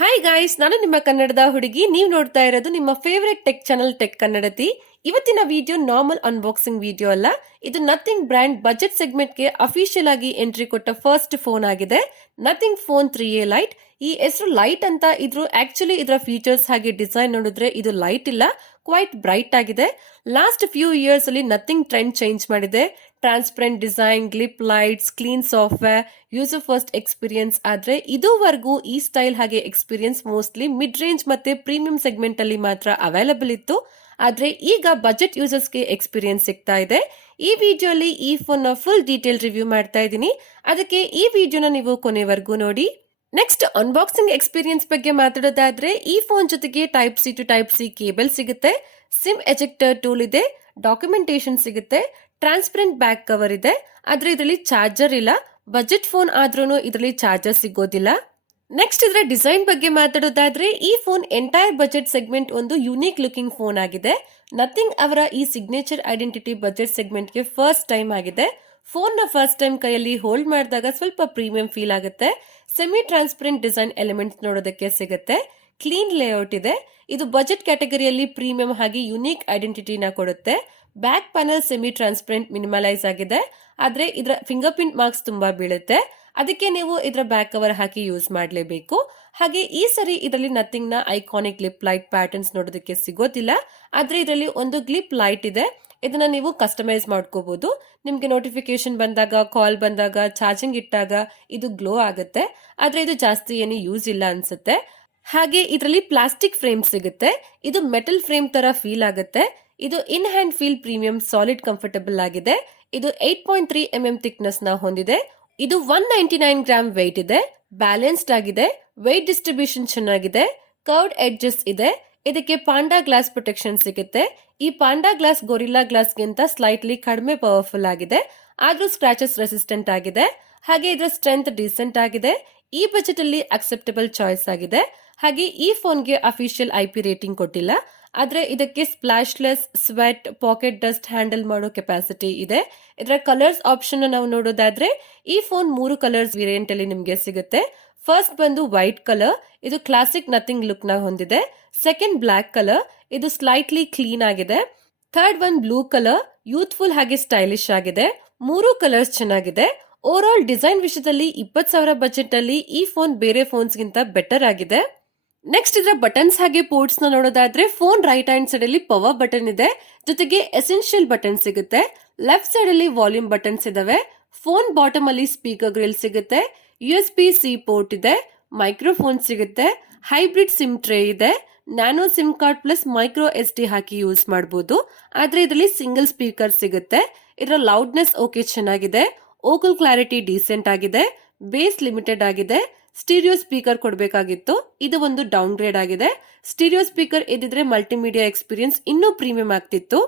Hi guys, ನಾನು ನಿಮ್ಮ ಕನ್ನಡದ ಹುಡುಗಿ. ನೀವು ನೋಡ್ತಾ ಇರೋದು ನಿಮ್ಮ ಫೇವರೆಟ್ ಟೆಕ್ ಚಾನಲ್ ಟೆಕ್ ಕನ್ನಡತಿ. ಇವತ್ತಿನ ವಿಡಿಯೋ ನಾರ್ಮಲ್ ಅನ್ಬಾಕ್ಸಿಂಗ್ ವಿಡಿಯೋ ಅಲ್ಲ, ಇದು ನಥಿಂಗ್ ಬ್ರ್ಯಾಂಡ್ ಬಜೆಟ್ ಸೆಗ್ಮೆಂಟ್ಗೆ ಅಫಿಷಿಯಲ್ ಆಗಿ ಎಂಟ್ರಿ ಕೊಟ್ಟ ಫಸ್ಟ್ ಫೋನ್ ಆಗಿದೆ. Nothing phone 3A light. ಈ ಹೆಸರು ಲೈಟ್ ಅಂತ ಇದ್ರು, ಆಕ್ಚುಲಿ ಇದರ ಫೀಚರ್ಸ್ ಹಾಗೆ ಡಿಸೈನ್ ನೋಡಿದ್ರೆ ಇದು ಲೈಟ್ ಇಲ್ಲ, ಕ್ವೈಟ್ ಬ್ರೈಟ್ ಆಗಿದೆ. ಲಾಸ್ಟ್ ಫ್ಯೂ ಇಯರ್ಸ್ ಅಲ್ಲಿ ನಥಿಂಗ್ ಟ್ರೆಂಡ್ ಚೇಂಜ್ ಮಾಡಿದೆ. Transparent design, glyph lights, clean software, user first experience. ಆದ್ರೆ ಇದುವರೆಗೂ ಈ ಸ್ಟೈಲ್ ಹಾಗೆ ಎಕ್ಸ್ಪೀರಿಯನ್ಸ್ ಮೋಸ್ಟ್ಲಿ ಮಿಡ್ ರೇಂಜ್ ಮತ್ತೆ ಪ್ರೀಮಿಯಂ ಸೆಗ್ಮೆಂಟ್ ಅಲ್ಲಿ ಮಾತ್ರ ಅವೈಲಬಲ್ ಇತ್ತು. ಆದ್ರೆ ಈಗ ಬಜೆಟ್ ಯೂಸರ್ಸ್ಗೆ ಎಕ್ಸ್ಪೀರಿಯನ್ಸ್ ಸಿಗ್ತಾ ಇದೆ. ಈ ವಿಡಿಯೋ ಅಲ್ಲಿ ಈ ಫೋನ್ ನ ಫುಲ್ ಡೀಟೇಲ್ ರಿವ್ಯೂ ಮಾಡ್ತಾ ಇದ್ದೀನಿ, ಅದಕ್ಕೆ ಈ ವಿಡಿಯೋನ ನೀವು ಕೊನೆವರೆಗೂ ನೋಡಿ. ನೆಕ್ಸ್ಟ್ ಅನ್ಬಾಕ್ಸಿಂಗ್ ಎಕ್ಸ್ಪೀರಿಯನ್ಸ್ ಬಗ್ಗೆ ಮಾತಾಡೋದಾದ್ರೆ, ಈ ಫೋನ್ ಜೊತೆಗೆ type C to type C cable ಸಿಗುತ್ತೆ, ಸಿಮ್ ಎಜೆಕ್ಟರ್ ಟೂಲ್ ಇದೆ, ಡಾಕ್ಯುಮೆಂಟೇಶನ್ ಸಿಗುತ್ತೆ, ಟ್ರಾನ್ಸ್ಪರೆಂಟ್ ಬ್ಯಾಕ್ ಕವರ್ ಇದೆ. ಆದ್ರೆ ಇದರಲ್ಲಿ ಚಾರ್ಜರ್ ಇಲ್ಲ. ಬಜೆಟ್ ಫೋನ್ ಆದ್ರೂ ಇದರಲ್ಲಿ ಚಾರ್ಜರ್ ಸಿಗೋದಿಲ್ಲ. ನೆಕ್ಸ್ಟ್ ಇದರ ಡಿಸೈನ್ ಬಗ್ಗೆ ಮಾತಾಡೋದಾದ್ರೆ, ಈ ಫೋನ್ ಎಂಟೈರ್ ಬಜೆಟ್ ಸೆಗ್ಮೆಂಟ್ ಒಂದು ಯುನೀಕ್ ಲುಕಿಂಗ್ ಫೋನ್ ಆಗಿದೆ. ನಥಿಂಗ್ ಅವರ ಈ ಸಿಗ್ನೇಚರ್ ಐಡೆಂಟಿಟಿ ಬಜೆಟ್ ಸೆಗ್ಮೆಂಟ್ಗೆ ಫಸ್ಟ್ ಟೈಮ್ ಆಗಿದೆ. ಫೋನ್ ನ ಫಸ್ಟ್ ಟೈಮ್ ಕೈಯಲ್ಲಿ ಹೋಲ್ಡ್ ಮಾಡಿದಾಗ ಸ್ವಲ್ಪ ಪ್ರೀಮಿಯಂ ಫೀಲ್ ಆಗುತ್ತೆ. ಸೆಮಿ ಟ್ರಾನ್ಸ್ಪರೆಂಟ್ ಡಿಸೈನ್ ಎಲಿಮೆಂಟ್ಸ್ ನೋಡೋದಕ್ಕೆ ಸಿಗುತ್ತೆ. ಕ್ಲೀನ್ ಲೇಔಟ್ ಇದೆ. ಇದು ಬಜೆಟ್ ಕ್ಯಾಟಗರಿಯಲ್ಲಿ ಪ್ರೀಮಿಯಂ ಹಾಗೆ ಯುನೀಕ್ ಐಡೆಂಟಿಟಿನ ಕೊಡುತ್ತೆ. Back panel semi transparent minimalise ಆಗಿದೆ, ಆದ್ರೆ ಇದರ ಫಿಂಗರ್ ಪ್ರಿಂಟ್ ಮಾರ್ಕ್ಸ್ ತುಂಬಾ ಬೀಳುತ್ತೆ, ಅದಕ್ಕೆ ನೀವು ಇದರ ಬ್ಯಾಕ್ ಕವರ್ ಹಾಕಿ ಯೂಸ್ ಮಾಡಲೇಬೇಕು. ಹಾಗೆ ಈ ಸರಿ ಇದರಲ್ಲಿ ನಥಿಂಗ್ ನ ಐಕಾನಿಕ್ ಗ್ಲಿಪ್ ಲೈಟ್ ಪ್ಯಾಟರ್ನ್ಸ್ ನೋಡೋದಕ್ಕೆ ಸಿಗೋದಿಲ್ಲ. ಆದ್ರೆ ಇದರಲ್ಲಿ ಒಂದು ಗ್ಲಿಪ್ ಲೈಟ್ ಇದೆ, ಇದನ್ನ ನೀವು ಕಸ್ಟಮೈಸ್ ಮಾಡ್ಕೋಬಹುದು. ನಿಮ್ಗೆ ನೋಟಿಫಿಕೇಶನ್ ಬಂದಾಗ, ಕಾಲ್ ಬಂದಾಗ, ಚಾರ್ಜಿಂಗ್ ಇಟ್ಟಾಗ ಇದು ಗ್ಲೋ ಆಗುತ್ತೆ. ಆದ್ರೆ ಇದು ಜಾಸ್ತಿ ಏನು ಯೂಸ್ ಇಲ್ಲ ಅನ್ಸುತ್ತೆ. ಹಾಗೆ ಇದರಲ್ಲಿ ಪ್ಲಾಸ್ಟಿಕ್ ಫ್ರೇಮ್ ಸಿಗುತ್ತೆ, ಇದು ಮೆಟಲ್ ಫ್ರೇಮ್ ತರ ಫೀಲ್ ಆಗುತ್ತೆ. ಇದು in hand feel premium solid comfortable ಆಗಿದೆ. ಇದು 8.3 mm ಥಿಕ್ನೆಸ್ ನ ಹೊಂದಿದೆ. ಇದು 199 ಗ್ರಾಮ್ ವೆಯ್ಟ್ ಇದೆ. ಬ್ಯಾಲೆನ್ಸ್ಡ್ ಆಗಿದೆ. ವೆಯ್ಟ್ ಡಿಸ್ಟ್ರಿಬ್ಯೂಷನ್ ಚೆನ್ನಾಗಿದೆ. ಕರ್ವ್ಡ್ ಎಡ್ಜಸ್ ಇದೆ. ಇದಕ್ಕೆ ಪಾಂಡಾ ಗ್ಲಾಸ್ ಪ್ರೊಟೆಕ್ಷನ್ ಸಿಗುತ್ತೆ. ಈ ಪಾಂಡಾ ಗ್ಲಾಸ್ ಗೊರಿಲ್ಲಾ ಗ್ಲಾಸ್ ಗಿಂತ ಸ್ಲೈಟ್ಲಿ ಕಡಿಮೆ ಪವರ್ಫುಲ್ ಆಗಿದೆ, ಆದ್ರೂ ಸ್ಕ್ರಾಚಸ್ ರೆಸಿಸ್ಟೆಂಟ್ ಆಗಿದೆ. ಹಾಗೆ ಇದರ ಸ್ಟ್ರೆಂತ್ ಡಿಸೆಂಟ್ ಆಗಿದೆ. ಈ ಬಜೆಟ್ ಅಲ್ಲಿ ಅಕ್ಸೆಪ್ಟಬಲ್ ಚಾಯ್ಸ್ ಆಗಿದೆ. ಹಾಗೆ ಈ ಫೋನ್ಗೆ ಅಫಿಷಿಯಲ್ IP ರೇಟಿಂಗ್ ಕೊಟ್ಟಿಲ್ಲ, ಆದ್ರೆ ಇದಕ್ಕೆ ಸ್ಪ್ಲಾಶ್ಲೆಸ್, ಸ್ವೆಟ್, ಪಾಕೆಟ್ ಡಸ್ಟ್ ಹ್ಯಾಂಡಲ್ ಮಾಡೋ ಕೆಪಾಸಿಟಿ ಇದೆ. ಇದರ ಕಲರ್ಸ್ ಆಪ್ಷನ್ ನಾವು ನೋಡೋದಾದ್ರೆ, ಈ ಫೋನ್ 3 ಕಲರ್ಸ್ ವೇರಿಯಂಟ್ ಅಲ್ಲಿ ನಿಮ್ಗೆ ಸಿಗುತ್ತೆ. ಫಸ್ಟ್ ಬಂದು ವೈಟ್ ಕಲರ್, ಇದು ಕ್ಲಾಸಿಕ್ ನಥಿಂಗ್ ಲುಕ್ ನ ಹೊಂದಿದೆ. ಸೆಕೆಂಡ್ ಬ್ಲಾಕ್ ಕಲರ್, ಇದು ಸ್ಲೈಟ್ಲಿ ಕ್ಲೀನ್ ಆಗಿದೆ. Third one blue colour, youthful ಹಾಗೆ ಸ್ಟೈಲಿಶ್ ಆಗಿದೆ. 3 ಕಲರ್ಸ್ ಚೆನ್ನಾಗಿದೆ. ಓವರ್ ಆಲ್ ಡಿಸೈನ್ ವಿಷಯದಲ್ಲಿ 20,000 ಬಜೆಟ್ ಅಲ್ಲಿ ಈ ಫೋನ್ ಬೇರೆ ಫೋನ್ಸ್ ಗಿಂತ ಬೆಟರ್ ಆಗಿದೆ. ನೆಕ್ಸ್ಟ್ ಇದರ ಬಟನ್ಸ್ ಹಾಗೆ ಪೋರ್ಟ್ಸ್ ನ ನೋಡೋದಾದ್ರೆ, ಫೋನ್ ರೈಟ್ ಹ್ಯಾಂಡ್ ಸೈಡ್ ಅಲ್ಲಿ ಪವರ್ ಬಟನ್ ಇದೆ, ಜೊತೆಗೆ ಎಸೆನ್ಷಿಯಲ್ ಬಟನ್ ಸಿಗುತ್ತೆ. ಲೆಫ್ಟ್ ಸೈಡ್ ಅಲ್ಲಿ ವಾಲ್ಯೂಮ್ ಬಟನ್ಸ್ ಇದಾವೆ. ಫೋನ್ ಬಾಟಮ್ ಅಲ್ಲಿ ಸ್ಪೀಕರ್ ಗ್ರಿಲ್ ಸಿಗುತ್ತೆ. USB-C ಪೋರ್ಟ್ ಇದೆ. ಮೈಕ್ರೋಫೋನ್ ಸಿಗುತ್ತೆ. ಹೈಬ್ರಿಡ್ ಸಿಮ್ ಟ್ರೇ ಇದೆ. Nano sim card plus micro SD ಹಾಕಿ ಯೂಸ್ ಮಾಡಬಹುದು. ಆದ್ರೆ ಇದರಲ್ಲಿ ಸಿಂಗಲ್ ಸ್ಪೀಕರ್ ಸಿಗುತ್ತೆ. ಇದರ ಲೌಡ್ನೆಸ್ ಓಕೆ ಚೆನ್ನಾಗಿದೆ. ಓಕಲ್ ಕ್ಲಾರಿಟಿ ಡೀಸೆಂಟ್ ಆಗಿದೆ. ಬೇಸ್ ಲಿಮಿಟೆಡ್ ಆಗಿದೆ. ಸ್ಟೀರಿಯೋ ಸ್ಪೀಕರ್ ಕೊಡಬೇಕಾಗಿತ್ತು, ಇದು ಒಂದು ಡೌನ್ ಗ್ರೇಡ್ ಆಗಿದೆ. ಸ್ಟೀರಿಯೋ ಸ್ಪೀಕರ್ ಇದ್ದಿದ್ರೆ ಮಲ್ಟಿಮೀಡಿಯಾ ಎಕ್ಸ್ಪೀರಿಯನ್ಸ್ ಇನ್ನೂ ಪ್ರೀಮಿಯಂ ಆಗ್ತಿತ್ತು.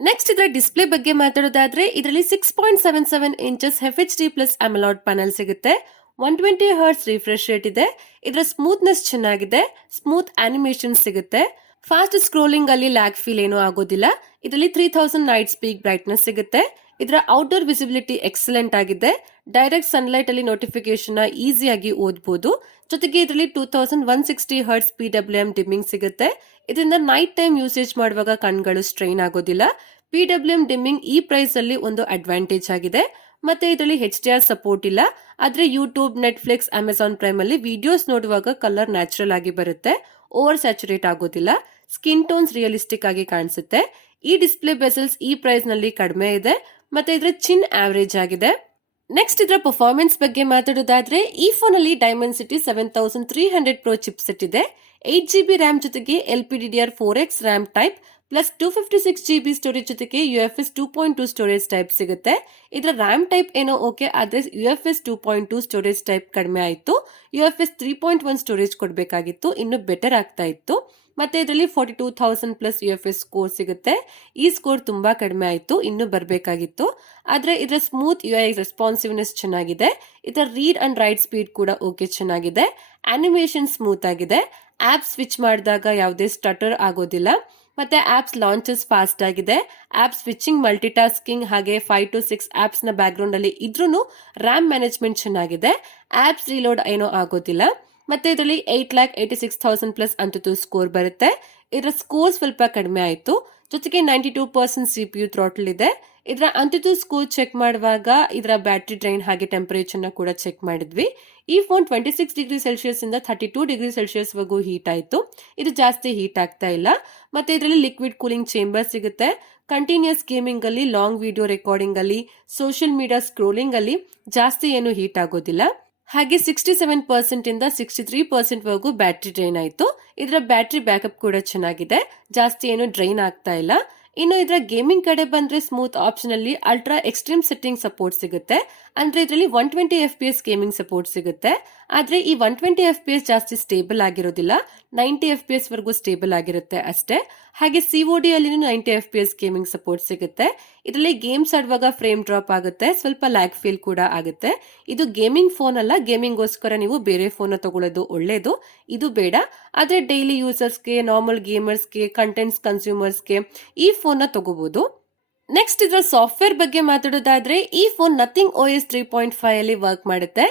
ನೆಕ್ಸ್ಟ್ ಇದರ ಡಿಸ್ಪ್ಲೇ ಬಗ್ಗೆ ಮಾತಾಡೋದಾದ್ರೆ, ಇದರಲ್ಲಿ 6.77 ಇಂಚಸ್ FHD ಪ್ಲಸ್ ಅಮಲಾಯ್ಡ್ ಪ್ಯಾನಲ್ ಸಿಗುತ್ತೆ. 120 Hz ರಿಫ್ರೆಶ್ ರೇಟ್ ಇದೆ. ಇದರ ಸ್ಮೂತ್ನೆಸ್ ಚೆನ್ನಾಗಿದೆ. ಸ್ಮೂತ್ ಅನಿಮೇಷನ್ ಸಿಗುತ್ತೆ. ಫಾಸ್ಟ್ ಸ್ಕ್ರೋಲಿಂಗ್ ಅಲ್ಲಿ ಲ್ಯಾಗ್ ಫೀಲ್ ಏನೂ ಆಗೋದಿಲ್ಲ. ಇದರಲ್ಲಿ 3000 ನೈಟ್ ಪೀಕ್ ಬ್ರೈಟ್ನೆಸ್ ಸಿಗುತ್ತೆ. ಇದರ ಔಟ್ಡೋರ್ ವಿಸಿಬಿಲಿಟಿ ಎಕ್ಸಲೆಂಟ್ ಆಗಿದೆ. ಡೈರೆಕ್ಟ್ ಸನ್ಲೈಟ್ ಅಲ್ಲಿ ನೋಟಿಫಿಕೇಶನ್ ನ ಈಸಿಯಾಗಿ ಓದಬಹುದು. ಜೊತೆಗೆ ಇದರಲ್ಲಿ 2160 Hz PWM ಡಿಮ್ಮಿಂಗ್ ಸಿಗುತ್ತೆ. ಇದರಿಂದ ನೈಟ್ ಟೈಮ್ ಯೂಸೇಜ್ ಮಾಡುವಾಗ ಕಣ್ಗಳು ಸ್ಟ್ರೈನ್ ಆಗೋದಿಲ್ಲ. PWM ಡಿಮ್ಮಿಂಗ್ ಈ ಪ್ರೈಸ್ ಅಲ್ಲಿ ಒಂದು ಅಡ್ವಾಂಟೇಜ್ ಆಗಿದೆ. ಮತ್ತೆ ಇದರಲ್ಲಿ HDR ಸಪೋರ್ಟ್ ಇಲ್ಲ, ಆದ್ರೆ ಯೂಟ್ಯೂಬ್, ನೆಟ್ಫ್ಲಿಕ್ಸ್, ಅಮೆಜಾನ್ ಪ್ರೈಮ್ ಅಲ್ಲಿ ವಿಡಿಯೋಸ್ ನೋಡುವಾಗ ಕಲರ್ ನ್ಯಾಚುರಲ್ ಆಗಿ ಬರುತ್ತೆ, ಓವರ್ ಸ್ಯಾಚುರೇಟ್ ಆಗೋದಿಲ್ಲ. ಸ್ಕಿನ್ ಟೋನ್ಸ್ ರಿಯಲಿಸ್ಟಿಕ್ ಆಗಿ ಕಾಣಿಸುತ್ತೆ. ಈ ಡಿಸ್ಪ್ಲೇ ಬೆಸಲ್ಸ್ ಈ ಪ್ರೈಸ್ ನಲ್ಲಿ ಕಡಿಮೆ ಇದೆ, ಮತ್ತೆ ಇದರ ಚಿನ್ ಆವರೇಜ್ ಆಗಿದೆ. ನೆಕ್ಸ್ಟ್ ಇದರ ಪರ್ಫಾರ್ಮೆನ್ಸ್ ಬಗ್ಗೆ ಮಾತಾಡೋದಾದ್ರೆ, ಈ ಫೋನ್ ಅಲ್ಲಿ ಡೈಮೆನ್ಸಿಟಿ 7300 Pro ಚಿಪ್ ಸೆಟ್ ಇದೆ. 8GB ರ್ಯಾಮ್ ಜೊತೆಗೆ LPDDR4X RAM type plus 256GB storage ಜೊತೆಗೆ UFS 2.2 ಸ್ಟೋರೇಜ್ ಟೈಪ್ ಸಿಗುತ್ತೆ. ಇದರ ರ್ಯಾಮ್ ಟೈಪ್ ಏನೋ ಓಕೆ, ಆದ್ರೆ UFS 2.2 ಸ್ಟೋರೇಜ್ ಟೈಪ್ ಕಡಿಮೆ ಆಯ್ತು. UFS 3.1 ಸ್ಟೋರೇಜ್ ಕೊಡಬೇಕಾಗಿತ್ತು, ಇನ್ನು ಬೆಟರ್ ಆಗ್ತಾ ಇತ್ತು. ಮತ್ತೆ ಇದರಲ್ಲಿ 42,000 ಪ್ಲಸ್ UFS ಸ್ಕೋರ್ ಸಿಗುತ್ತೆ. ಈ ಸ್ಕೋರ್ ತುಂಬಾ ಕಡಿಮೆ ಆಯ್ತು, ಇನ್ನು ಬರಬೇಕಾಗಿತ್ತು. ಆದ್ರೆ ಇದರ ಸ್ಮೂತ್ UI ರೆಸ್ಪಾನ್ಸಿವ್ನೆಸ್ ಚೆನ್ನಾಗಿದೆ. ಇದರ ರೀಡ್ ಅಂಡ್ ರೈಟ್ ಸ್ಪೀಡ್ ಕೂಡ ಓಕೆ ಚೆನ್ನಾಗಿದೆ. ಅನಿಮೇಷನ್ ಸ್ಮೂತ್ ಆಗಿದೆ. ಆಪ್ ಸ್ವಿಚ್ ಮಾಡಿದಾಗ ಯಾವುದೇ ಸ್ಟಟರ್ ಆಗೋದಿಲ್ಲ. ಮತ್ತೆ ಆಪ್ಸ್ ಲಾಂಚಸ್ ಫಾಸ್ಟ್ ಆಗಿದೆ. ಆಪ್ ಸ್ವಿಚಿಂಗ್, ಮಲ್ಟಿಟಾಸ್ಕಿಂಗ್ ಹಾಗೆ 5 to 6 ಆಪ್ಸ್ ನ ಬ್ಯಾಕ್ ಗ್ರೌಂಡ್ ಅಲ್ಲಿ ಇದ್ರೂ ರ್ಯಾಮ್ ಮ್ಯಾನೇಜ್ಮೆಂಟ್ ಚೆನ್ನಾಗಿದೆ. ಆಪ್ಸ್ ರೀಲೋಡ್ ಏನೋ ಆಗೋದಿಲ್ಲ. ಮತ್ತೆ ಇದರಲ್ಲಿ 8,86,000 ಪ್ಲಸ್ ಅಂತೂ ಸ್ಕೋರ್ ಬರುತ್ತೆ. ಇದರ ಸ್ಕೋರ್ ಸ್ವಲ್ಪ ಕಡಿಮೆ ಆಯ್ತು. ಜೊತೆಗೆ 92% CPU ಥ್ರಾಟಲ್ ಇದೆ. ಇದರ ಅಂತೂ ಸ್ಕೋರ್ ಚೆಕ್ ಮಾಡುವಾಗ ಇದರ ಬ್ಯಾಟರಿ ಡ್ರೈನ್ ಹಾಗೆ ಟೆಂಪರೇಚರ್ ನ ಕೂಡ ಚೆಕ್ ಮಾಡಿದ್ವಿ. ಈ ಫೋನ್ 26 ಡಿಗ್ರಿ ಸೆಲ್ಸಿಯಸ್ ಇಂದ 32 ಡಿಗ್ರಿ ಸೆಲ್ಸಿಯಸ್ ವರೆಗೂ ಹೀಟ್ ಆಯ್ತು. ಇದು ಜಾಸ್ತಿ ಹೀಟ್ ಆಗ್ತಾ ಇಲ್ಲ. ಮತ್ತೆ ಇದರಲ್ಲಿ ಲಿಕ್ವಿಡ್ ಕೂಲಿಂಗ್ ಚೇಂಬರ್ ಸಿಗುತ್ತೆ. ಕಂಟಿನ್ಯೂಸ್ ಗೇಮಿಂಗ್ ಅಲ್ಲಿ, ಲಾಂಗ್ ವಿಡಿಯೋ ರೆಕಾರ್ಡಿಂಗ್ ಅಲ್ಲಿ, ಸೋಷಿಯಲ್ ಮೀಡಿಯಾ ಸ್ಕ್ರೋಲಿಂಗ್ ಅಲ್ಲಿ ಜಾಸ್ತಿ ಏನು ಹೀಟ್ ಆಗೋದಿಲ್ಲ. ಹಾಗೆ 67% ಇಂದ 63% ವರೆಗೂ ಬ್ಯಾಟರಿ ಡ್ರೈನ್ ಆಯ್ತು. ಇದರ ಬ್ಯಾಟರಿ ಬ್ಯಾಕಪ್ ಕೂಡ ಚೆನ್ನಾಗಿದೆ, ಜಾಸ್ತಿ ಏನು ಡ್ರೈನ್ ಆಗ್ತಾ ಇಲ್ಲ. ಇನ್ನು ಇದರ ಗೇಮಿಂಗ್ ಕಡೆ ಬಂದ್ರೆ ಸ್ಮೂತ್ ಆಪ್ಷನ್ ಅಲ್ಲಿ ಅಲ್ಟ್ರಾ ಎಕ್ಸ್ಟ್ರೀಮ್ ಸೆಟ್ಟಿಂಗ್ ಸಪೋರ್ಟ್ ಸಿಗುತ್ತೆ. ಅಂದ್ರೆ ಇದರಲ್ಲಿ 120 FPS ಗೇಮಿಂಗ್ ಸಪೋರ್ಟ್ ಸಿಗುತ್ತೆ. ಆದ್ರೆ ಈ 120 FPS ಜಾಸ್ತಿ ಸ್ಟೇಬಲ್ ಆಗಿರೋದಿಲ್ಲ, 90 FPS ವರೆಗೂ ಸ್ಟೇಬಲ್ ಆಗಿರುತ್ತೆ ಅಷ್ಟೇ. ಹಾಗೆ COD ಅಲ್ಲಿ 90 FPS ಗೇಮಿಂಗ್ ಸಪೋರ್ಟ್ ಸಿಗುತ್ತೆ. ಇದರಲ್ಲಿ ಗೇಮ್ಸ್ ಆಡುವಾಗ ಫ್ರೇಮ್ ಡ್ರಾಪ್ ಆಗುತ್ತೆ, ಸ್ವಲ್ಪ ಲ್ಯಾಗ್ ಫೀಲ್ ಕೂಡ ಆಗುತ್ತೆ. ಇದು ಗೇಮಿಂಗ್ ಫೋನ್ ಅಲ್ಲ, ಗೇಮಿಂಗ್ಗೋಸ್ಕರ ನೀವು ಬೇರೆ ಫೋನ್ ತಗೊಳ್ಳೋದು ಒಳ್ಳೇದು, ಇದು ಬೇಡ. ಆದ್ರೆ ಡೈಲಿ ಯೂಸರ್ಸ್ಗೆ, ನಾರ್ಮಲ್ ಗೇಮರ್ಸ್ಗೆ, ಕಂಟೆಂಟ್ಸ್ ಕನ್ಸ್ಯೂಮರ್ಸ್ಗೆ ಈ ಫೋನ್ ನ ತಗೋಬಹುದು. ನೆಕ್ಸ್ಟ್ ಇದರ ಸಾಫ್ಟ್ವೇರ್ ಬಗ್ಗೆ ಮಾತಾಡೋದಾದ್ರೆ ಈ ಫೋನ್ ನಥಿಂಗ್ OS 3.5 ಅಲ್ಲಿ ವರ್ಕ್ ಮಾಡುತ್ತೆ.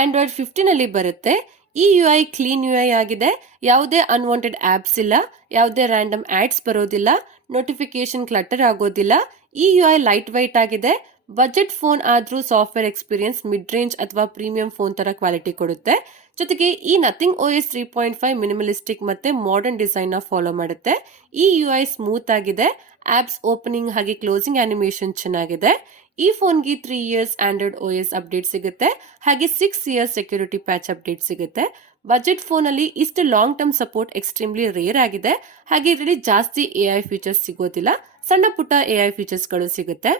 ಆಂಡ್ರಾಯ್ಡ್ 15 ಅಲ್ಲಿ ಬರುತ್ತೆ. ಈ UI ಕ್ಲೀನ್ UI ಆಗಿದೆ. ಯಾವುದೇ ಅನ್ವಾಂಟೆಡ್ ಆಪ್ಸ್ ಇಲ್ಲ, ಯಾವುದೇ ರ್ಯಾಂಡಮ್ ಆಡ್ಸ್ ಬರೋದಿಲ್ಲ, ನೋಟಿಫಿಕೇಶನ್ ಕ್ಲಟರ್ ಆಗೋದಿಲ್ಲ. ಈ UI ಲೈಟ್ ವೈಟ್ ಆಗಿದೆ. ಬಜೆಟ್ ಫೋನ್ ಆದ್ರೂ ಸಾಫ್ಟ್ವೇರ್ ಎಕ್ಸ್ಪೀರಿಯನ್ಸ್ ಮಿಡ್ ರೇಂಜ್ ಅಥವಾ ಪ್ರೀಮಿಯಂ ಫೋನ್ ತರ ಕ್ವಾಲಿಟಿ ಕೊಡುತ್ತೆ. ಜೊತೆಗೆ ಈ ನಥಿಂಗ್ OS 3.5 ಮಿನಿಮಲಿಸ್ಟಿಕ್ ಮತ್ತೆ ಮಾಡರ್ನ್ ಡಿಸೈನ್ ನ ಫಾಲೋ ಮಾಡುತ್ತೆ. ಈ UI ಸ್ಮೂತ್ ಆಗಿದೆ. ಆಪ್ಸ್ ಓಪನಿಂಗ್ ಹಾಗೆ ಕ್ಲೋಸಿಂಗ್ ಅನಿಮೇಷನ್ ಚೆನ್ನಾಗಿದೆ. ಈ ಫೋನ್ಗೆ 3 ಇಯರ್ಸ್ ಆಂಡ್ರಾಯ್ಡ್ OS ಅಪ್ಡೇಟ್ ಸಿಗುತ್ತೆ. ಹಾಗೆ 6 ಇಯರ್ಸ್ ಸೆಕ್ಯೂರಿಟಿ ಪ್ಯಾಚ್ ಅಪ್ಡೇಟ್ ಸಿಗುತ್ತೆ. ಬಜೆಟ್ ಫೋನ್ ಅಲ್ಲಿ ಇಷ್ಟು long term support extremely rare ಆಗಿದೆ. ಹಾಗೆ ಇದರಲ್ಲಿ ಜಾಸ್ತಿ AI ಫೀಚರ್ಸ್ ಸಿಗೋದಿಲ್ಲ, ಸಣ್ಣ ಪುಟ್ಟ AI ಫೀಚರ್ಸ್ ಗಳು ಸಿಗುತ್ತೆ.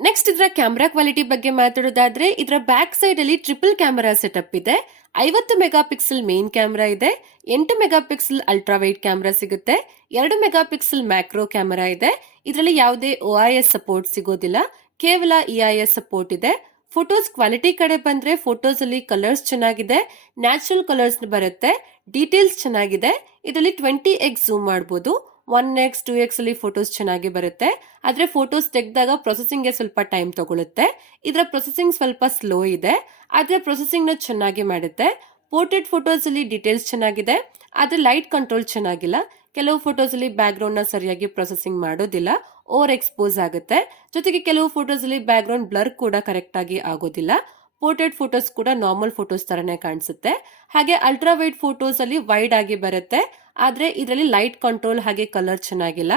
ನೆಕ್ಸ್ಟ್ ಇದರ ಕ್ಯಾಮೆರಾ ಕ್ವಾಲಿಟಿ ಬಗ್ಗೆ ಮಾತಾಡೋದಾದ್ರೆ ಇದರ ಬ್ಯಾಕ್ ಸೈಡ್ ಅಲ್ಲಿ ಟ್ರಿಪಲ್ ಕ್ಯಾಮೆರಾ ಸೆಟಪ್ ಇದೆ. 50 ಮೆಗಾ ಪಿಕ್ಸೆಲ್ ಮೇನ್ ಕ್ಯಾಮೆರಾ ಇದೆ, 8 mega pixel ultra wide camera ಸಿಗುತ್ತೆ, 2 ಮೆಗಾ ಪಿಕ್ಸೆಲ್ ಮ್ಯಾಕ್ರೋ ಕ್ಯಾಮೆರಾ ಇದೆ. ಇದರಲ್ಲಿ ಯಾವುದೇ OIS ಸಪೋರ್ಟ್ ಸಿಗೋದಿಲ್ಲ, ಕೇವಲ EIS ಸಪೋರ್ಟ್ ಇದೆ. ಫೋಟೋಸ್ ಕ್ವಾಲಿಟಿ ಕಡೆ ಬಂದ್ರೆ ಫೋಟೋಸ್ ಅಲ್ಲಿ ಕಲರ್ಸ್ ಚೆನ್ನಾಗಿದೆ, ನ್ಯಾಚುರಲ್ ಕಲರ್ಸ್ ಬರುತ್ತೆ, ಡೀಟೇಲ್ಸ್ ಚೆನ್ನಾಗಿದೆ. ಇದರಲ್ಲಿ 20x ಝೂಮ್ ಮಾಡಬಹುದು, 1x 2x ಅಲ್ಲಿ ಫೋಟೋಸ್ ಚೆನ್ನಾಗಿ ಬರುತ್ತೆ. ಆದ್ರೆ ಫೋಟೋಸ್ ತೆಗೆದಾಗ ಪ್ರೊಸೆಸಿಂಗ್ ಗೆ ಸ್ವಲ್ಪ ಟೈಮ್ ತಗೊಳುತ್ತೆ. ಇದರ ಪ್ರೊಸೆಸಿಂಗ್ ಸ್ವಲ್ಪ ಸ್ಲೋ ಇದೆ, ಆದ್ರೆ ಪ್ರೊಸೆಸಿಂಗ್ ನ ಚೆನ್ನಾಗಿ ಮಾಡುತ್ತೆ. ಪೋರ್ಟ್ರೇಟ್ ಫೋಟೋಸ್ ಅಲ್ಲಿ ಡೀಟೇಲ್ಸ್ ಚೆನ್ನಾಗಿದೆ, ಆದ್ರೆ ಲೈಟ್ ಕಂಟ್ರೋಲ್ ಚೆನ್ನಾಗಿಲ್ಲ. ಕೆಲವು ಫೋಟೋಸ್ ಅಲ್ಲಿ ಬ್ಯಾಕ್ ಗ್ರೌಂಡ್ ನ ಸರಿಯಾಗಿ ಪ್ರೊಸೆಸಿಂಗ್ ಮಾಡೋದಿಲ್ಲ, ಓವರ್ ಎಕ್ಸ್ಪೋಸ್ ಆಗುತ್ತೆ. ಜೊತೆಗೆ ಕೆಲವು ಫೋಟೋಸ್ ಅಲ್ಲಿ ಬ್ಯಾಕ್ ಗ್ರೌಂಡ್ ಬ್ಲರ್ ಕೂಡ ಕರೆಕ್ಟ್ ಆಗಿ ಆಗೋದಿಲ್ಲ. ಪೋರ್ಟ್ರೇಟ್ ಫೋಟೋಸ್ ಕೂಡ ನಾರ್ಮಲ್ ಫೋಟೋಸ್ ತರನೇ ಕಾಣಿಸುತ್ತೆ. ಹಾಗೆ ಅಲ್ಟ್ರಾ ವೈಡ್ ಫೋಟೋಸ್ ಅಲ್ಲಿ ವೈಡ್ ಆಗಿ ಬರುತ್ತೆ, ಆದ್ರೆ ಇದರಲ್ಲಿ ಲೈಟ್ ಕಂಟ್ರೋಲ್ ಹಾಗೆ ಕಲರ್ ಚೆನ್ನಾಗಿಲ್ಲ.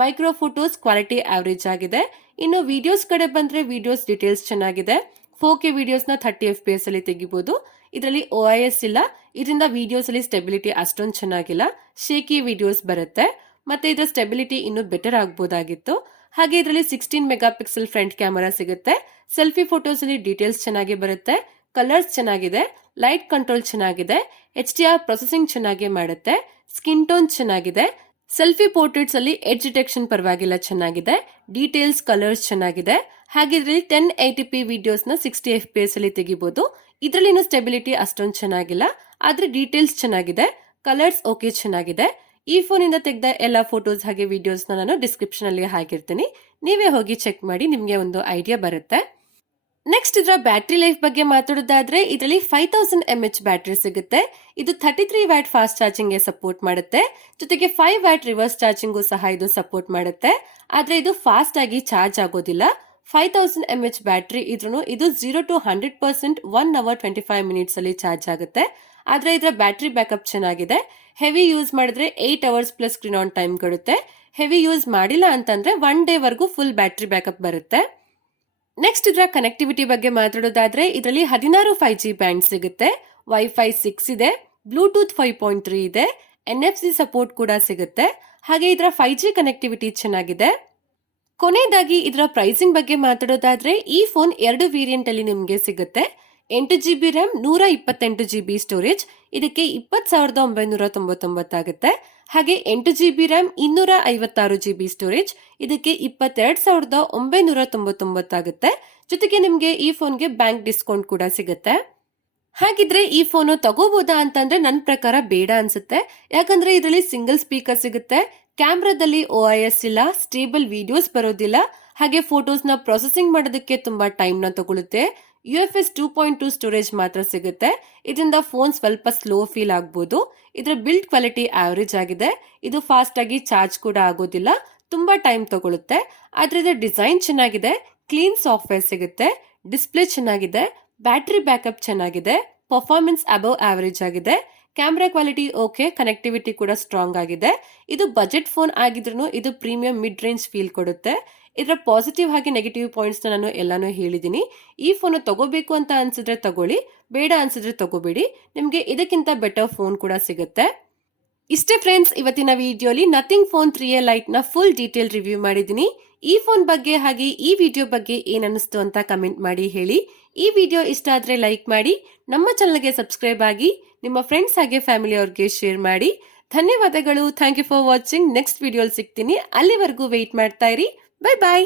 ಮೈಕ್ರೋ ಫೋಟೋಸ್ ಕ್ವಾಲಿಟಿ ಆವರೇಜ್ ಆಗಿದೆ. ಇನ್ನು ವಿಡಿಯೋಸ್ ಕಡೆ ಬಂದ್ರೆ ವಿಡಿಯೋಸ್ ಡೀಟೇಲ್ಸ್ ಚೆನ್ನಾಗಿದೆ. 4K ವಿಡಿಯೋಸ್ ನ 30 FPS ಅಲ್ಲಿ ತೆಗಿಬಹುದು. ಇದರಲ್ಲಿ OIS ಇಲ್ಲ, ಇದರಿಂದ ವಿಡಿಯೋಸ್ ಅಲ್ಲಿ ಸ್ಟೆಬಿಲಿಟಿ ಅಷ್ಟೊಂದು ಚೆನ್ನಾಗಿಲ್ಲ, ಶೇಕಿ ವಿಡಿಯೋಸ್ ಬರುತ್ತೆ. ಮತ್ತೆ ಇದರ ಸ್ಟೆಬಿಲಿಟಿ ಇನ್ನೂ ಬೆಟರ್ ಆಗಬಹುದಾಗಿತ್ತು. ಹಾಗೆ ಇದರಲ್ಲಿ 16 ಮೆಗಾ ಪಿಕ್ಸೆಲ್ ಫ್ರಂಟ್ ಕ್ಯಾಮೆರಾ ಸಿಗುತ್ತೆ. ಸೆಲ್ಫಿ ಫೋಟೋಸ್ ಅಲ್ಲಿ ಡೀಟೇಲ್ಸ್ ಚೆನ್ನಾಗಿ ಬರುತ್ತೆ, ಕಲರ್ಸ್ ಚೆನ್ನಾಗಿದೆ, ಲೈಟ್ ಕಂಟ್ರೋಲ್ ಚೆನ್ನಾಗಿದೆ, HDR ಪ್ರೊಸೆಸಿಂಗ್ ಚೆನ್ನಾಗಿ ಮಾಡುತ್ತೆ, ಸ್ಕಿನ್ ಟೋನ್ ಚೆನ್ನಾಗಿದೆ. ಸೆಲ್ಫಿ ಪೋರ್ಟ್ರೇಟ್ಸ್ ಅಲ್ಲಿ ಎಡ್ಜ್ ಡಿಟೆಕ್ಷನ್ ಪರವಾಗಿಲ್ಲ ಚೆನ್ನಾಗಿದೆ, ಡೀಟೇಲ್ಸ್ ಕಲರ್ಸ್ ಚೆನ್ನಾಗಿದೆ. ಹಾಗೆ ಇದರಲ್ಲಿ 1080p ವಿಡಿಯೋಸ್ ನ 60 FPS ಅಲ್ಲಿ ತೆಗಿಬಹುದು. ಇದರಲ್ಲಿ ಸ್ಟೆಬಿಲಿಟಿ ಅಷ್ಟೊಂದು ಚೆನ್ನಾಗಿಲ್ಲ, ಆದ್ರೆ ಡೀಟೇಲ್ಸ್ ಚೆನ್ನಾಗಿದೆ, ಕಲರ್ಸ್ ಓಕೆ ಚೆನ್ನಾಗಿದೆ. ಈ ಫೋನ್ ಇಂದ ತೆಗೆದ ಎಲ್ಲಾ ಫೋಟೋಸ್ ಹಾಗೆ ವಿಡಿಯೋಸ್ ನಾನು ಡಿಸ್ಕ್ರಿಪ್ಷನ್ ಅಲ್ಲಿ ಹಾಕಿರ್ತೀನಿ, ನೀವೇ ಹೋಗಿ ಚೆಕ್ ಮಾಡಿ, ನಿಮ್ಗೆ ಒಂದು ಐಡಿಯಾ ಬರುತ್ತೆ. ನೆಕ್ಸ್ಟ್ ಇದರ ಬ್ಯಾಟರಿ ಲೈಫ್ ಬಗ್ಗೆ ಮಾತಾಡೋದಾದ್ರೆ ಇದರಲ್ಲಿ 5000 mAh ಬ್ಯಾಟರಿ ಸಿಗುತ್ತೆ. ಇದು 33 ವ್ಯಾಟ್ ಫಾಸ್ಟ್ ಚಾರ್ಜಿಂಗ್ ಗೆ ಸಪೋರ್ಟ್ ಮಾಡುತ್ತೆ. ಜೊತೆಗೆ 5 ವ್ಯಾಟ್ ರಿವರ್ಸ್ ಚಾರ್ಜಿಂಗ್ ಸಹ ಇದು ಸಪೋರ್ಟ್ ಮಾಡುತ್ತೆ. ಆದ್ರೆ ಇದು ಫಾಸ್ಟ್ ಆಗಿ ಚಾರ್ಜ್ ಆಗೋದಿಲ್ಲ. 5000 mAh ಬ್ಯಾಟರಿ ಇದ್ರೂ ಇದು 0 to 100% 1 hour 25 minutes ಅಲ್ಲಿ ಚಾರ್ಜ್ ಆಗುತ್ತೆ. ಆದ್ರೆ ಇದರ ಬ್ಯಾಟರಿ ಬ್ಯಾಕಪ್ ಚೆನ್ನಾಗಿದೆ. ಹೆವಿ ಯೂಸ್ ಮಾಡಿದ್ರೆ 8 hours plus screen on time ಕೊಡುತ್ತೆ. ಹೆವಿ ಯೂಸ್ ಮಾಡಿಲ್ಲ ಅಂತಂದ್ರೆ 1 ಡೇ ವರೆಗೂ ಫುಲ್ ಬ್ಯಾಟರಿ ಬ್ಯಾಕಪ್ ಬರುತ್ತೆ. ನೆಕ್ಸ್ಟ್ ಇದರ ಕನೆಕ್ಟಿವಿಟಿ ಬಗ್ಗೆ ಮಾತಾಡೋದಾದ್ರೆ ಇದರಲ್ಲಿ 16 5G ಬ್ಯಾಂಡ್ ಸಿಗುತ್ತೆ, ವೈಫೈ 6 ಇದೆ, ಬ್ಲೂಟೂತ್ 5.3 ಇದೆ, NFC ಸಪೋರ್ಟ್ ಕೂಡ ಸಿಗುತ್ತೆ. ಹಾಗೆ ಇದರ 5G ಕನೆಕ್ಟಿವಿಟಿ ಚೆನ್ನಾಗಿದೆ. ಕೊನೆಯದಾಗಿ ಇದರ ಪ್ರೈಸಿಂಗ್ ಬಗ್ಗೆ ಮಾತಾಡೋದಾದ್ರೆ ಈ ಫೋನ್ 2 ವೇರಿಯಂಟ್ ಅಲ್ಲಿ ನಿಮ್ಗೆ ಸಿಗುತ್ತೆ. 8GB RAM 128GB ಸ್ಟೋರೇಜ್, ಇದಕ್ಕೆ 20,999 ಆಗುತ್ತೆ. ಹಾಗೆ 8GB RAM 256GB ಸ್ಟೋರೇಜ್, ಇದಕ್ಕೆ 22,999 ಆಗುತ್ತೆ. ಜೊತೆಗೆ ನಿಮ್ಗೆ ಈ ಫೋನ್ಗೆ ಬ್ಯಾಂಕ್ ಡಿಸ್ಕೌಂಟ್ ಕೂಡ ಸಿಗುತ್ತೆ. ಹಾಗಿದ್ರೆ ಈ ಫೋನ್ ತಗೋಬಹುದಾ ಅಂತಂದ್ರೆ ನನ್ನ ಪ್ರಕಾರ ಬೇಡ ಅನ್ಸುತ್ತೆ. ಯಾಕಂದ್ರೆ ಇದರಲ್ಲಿ ಸಿಂಗಲ್ ಸ್ಪೀಕರ್ ಸಿಗುತ್ತೆ, ಕ್ಯಾಮ್ರಾದಲ್ಲಿ OIS ಇಲ್ಲ, ಸ್ಟೇಬಲ್ ವಿಡಿಯೋಸ್ ಬರೋದಿಲ್ಲ, ಹಾಗೆ ಫೋಟೋಸ್ ನ ಪ್ರೊಸೆಸಿಂಗ್ ಮಾಡೋದಕ್ಕೆ ತುಂಬಾ ಟೈಮ್ ನ ತಗೊಳುತ್ತೆ. UFS 2.2 ಸ್ಟೋರೇಜ್ ಮಾತ್ರ ಸಿಗುತ್ತೆ. ಇದರಿಂದ ಫೋನ್ ಸ್ವಲ್ಪ ಸ್ಲೋ ಫೀಲ್ ಆಗ್ಬೋದು. ಇದರ ಬಿಲ್ಡ್ ಕ್ವಾಲಿಟಿ ಆವರೇಜ್ ಆಗಿದೆ. ಇದು ಫಾಸ್ಟ್ ಆಗಿ ಚಾರ್ಜ್ ಕೂಡ ಆಗೋದಿಲ್ಲ, ತುಂಬಾ ಟೈಮ್ ತಗೊಳುತ್ತೆ. ಆದ್ರೆ ಇದರ ಡಿಸೈನ್ ಚೆನ್ನಾಗಿದೆ, ಕ್ಲೀನ್ ಸಾಫ್ಟ್ವೇರ್ ಸಿಗುತ್ತೆ, ಡಿಸ್ಪ್ಲೇ ಚೆನ್ನಾಗಿದೆ, ಬ್ಯಾಟರಿ ಬ್ಯಾಕಪ್ ಚೆನ್ನಾಗಿದೆ, ಪರ್ಫಾರ್ಮೆನ್ಸ್ ಅಬವ್ ಆವರೇಜ್ ಆಗಿದೆ, ಕ್ಯಾಮ್ರಾ ಕ್ವಾಲಿಟಿ ಓಕೆ, ಕನೆಕ್ಟಿವಿಟಿ ಕೂಡ ಸ್ಟ್ರಾಂಗ್ ಆಗಿದೆ. ಇದು ಬಜೆಟ್ ಫೋನ್ ಆಗಿದ್ರು ಇದು ಪ್ರೀಮಿಯಂ ಮಿಡ್ ರೇಂಜ್ ಫೀಲ್ ಕೊಡುತ್ತೆ. ಇದರ ಪಾಸಿಟಿವ್ ಹಾಗೆ ನೆಗೆಟಿವ್ ಪಾಯಿಂಟ್ಸ್ ನಾನು ಎಲ್ಲಾನು ಹೇಳಿದೀನಿ. ಈ ಫೋನ್ ತಗೋಬೇಕು ಅಂತ ಅನ್ಸಿದ್ರೆ ತಗೊಳ್ಳಿ, ಬೇಡ ಅನ್ಸಿದ್ರೆ ತಗೋಬೇಡಿ. ನಿಮ್ಗೆ ಇದಕ್ಕಿಂತ ಬೆಟರ್ ಫೋನ್ ಕೂಡ ಸಿಗುತ್ತೆ. ಇಷ್ಟೇ ಫ್ರೆಂಡ್ಸ್, ಇವತ್ತಿನ ವಿಡಿಯೋಲಿ ನಥಿಂಗ್ ಫೋನ್ 3A ಲೈಟ್ ನ ಫುಲ್ ಡೀಟೇಲ್ ರಿವ್ಯೂ ಮಾಡಿದೀನಿ. ಈ ಫೋನ್ ಬಗ್ಗೆ ಹಾಗೆ ಈ ವಿಡಿಯೋ ಬಗ್ಗೆ ಏನ್ ಅನಿಸ್ತು ಅಂತ ಕಮೆಂಟ್ ಮಾಡಿ ಹೇಳಿ. ಈ ವಿಡಿಯೋ ಇಷ್ಟ ಆದ್ರೆ ಲೈಕ್ ಮಾಡಿ, ನಮ್ಮ ಚಾನಲ್ಗೆ ಸಬ್ಸ್ಕ್ರೈಬ್ ಆಗಿ, ನಿಮ್ಮ ಫ್ರೆಂಡ್ಸ್ ಹಾಗೆ ಫ್ಯಾಮಿಲಿ ಅವ್ರಿಗೆ ಶೇರ್ ಮಾಡಿ. ಧನ್ಯವಾದಗಳು. Thank you for watching. Next ವಿಡಿಯೋಲಿ ಸಿಗ್ತೀನಿ. ಅಲ್ಲಿವರೆಗೂ ವೆಯ್ಟ್ ಮಾಡ್ತಾ ಇರಿ. ಬೈ ಬಾಯ್.